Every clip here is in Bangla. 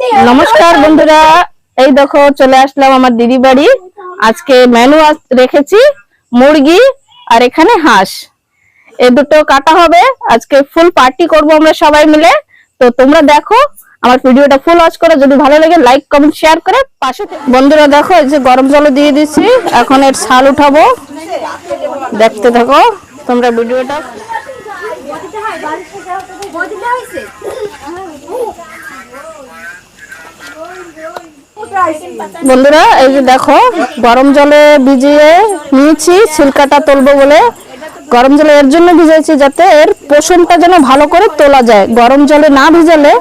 নমস্কার বন্ধুরা, এই দেখো চলে আসলাম আমার দিদি বাড়ি। আজকে মেনু রেখেছি মুরগি আর এখানে হাঁস, এই দুটো কাটা হবে। আজকে ফুল পার্টি করব আমরা সবাই মিলে। তো তোমরা দেখো আমার ভিডিওটা ফুল ওয়াচ করে, যদি ভালো লাগে লাইক কমেন্ট শেয়ার করে পাশে। বন্ধুরা দেখো, এই যে গরম জল দিয়ে দিচ্ছি, এখন এর ছাল উঠাবো। দেখতে থাকো তোমরা ভিডিওটা। বন্ধুরা এই যে দেখো, গরম জলে ভিজিয়ে নিয়েছি ছিলকাটা তুলবো বলে। গরম জলে এর জন্য ভিজাইছি যাতে এর পশমটা যেন ভালো করে তোলা যায়। গরম জলে না ভিজালে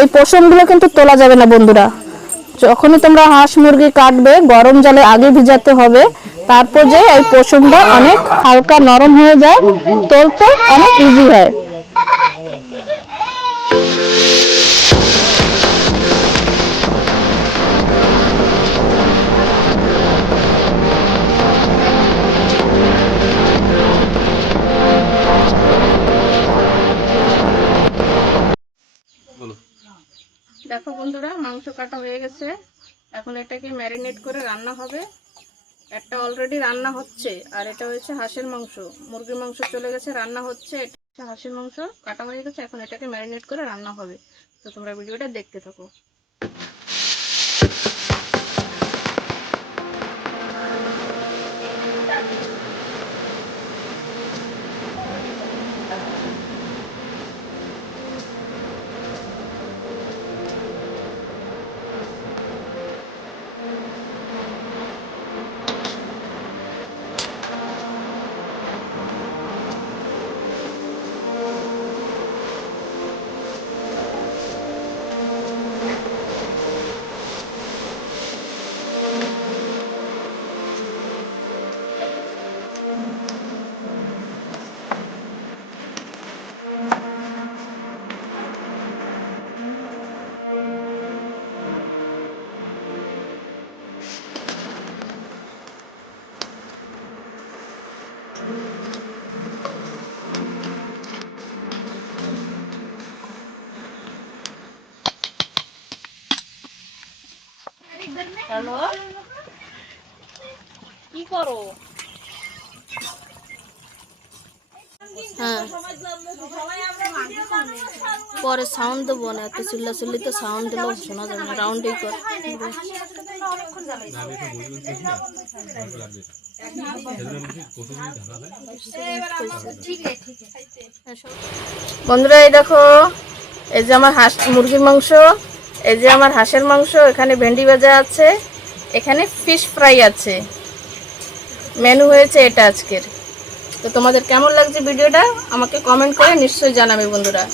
এই পশমগুলো কিন্তু তোলা যাবে না বন্ধুরা। যখনই তোমরা হাঁস মুরগি কাটবে গরম জলে আগে ভিজাতে হবে, তারপর যে এই পশমটা অনেক হালকা নরম হয়ে যায়, তুলতে অনেক ইজি হয়। দেখো বন্ধুরা, মাংস কাটা হয়ে গেছে, এখন এটাকে ম্যারিনেট করে রান্না হবে। একটা অলরেডি রান্না হচ্ছে, আর এটা হচ্ছে হাঁসের মাংস। মুরগির মাংস চলে গেছে, রান্না হচ্ছে। এটা হাঁসের মাংস কাটা হয়ে গেছে, এখন এটাকে ম্যারিনেট করে রান্না হবে। তো তোমরা ভিডিওটা দেখতে থাকো। হ্যালো, কি করো? হ্যাঁ, পরে সাউন্ড দেবো না, এত চিল্লা চিল্লি তো সাউন্ড দিলেও শোনা যাবে না। রাউন্ডই কর। বন্ধুরা এই দেখো, এই যে আমার হাঁস মুরগির মাংস, এই যে আমার হাঁসের মাংস, এখানে ভেন্ডি ভাজা আছে, এখানে ফিশ ফ্রাই আছে। মেনু হয়েছে এটা আজকের। তো তোমাদের কেমন লাগছে ভিডিওটা আমাকে কমেন্ট করে নিশ্চয়ই জানাবে বন্ধুরা।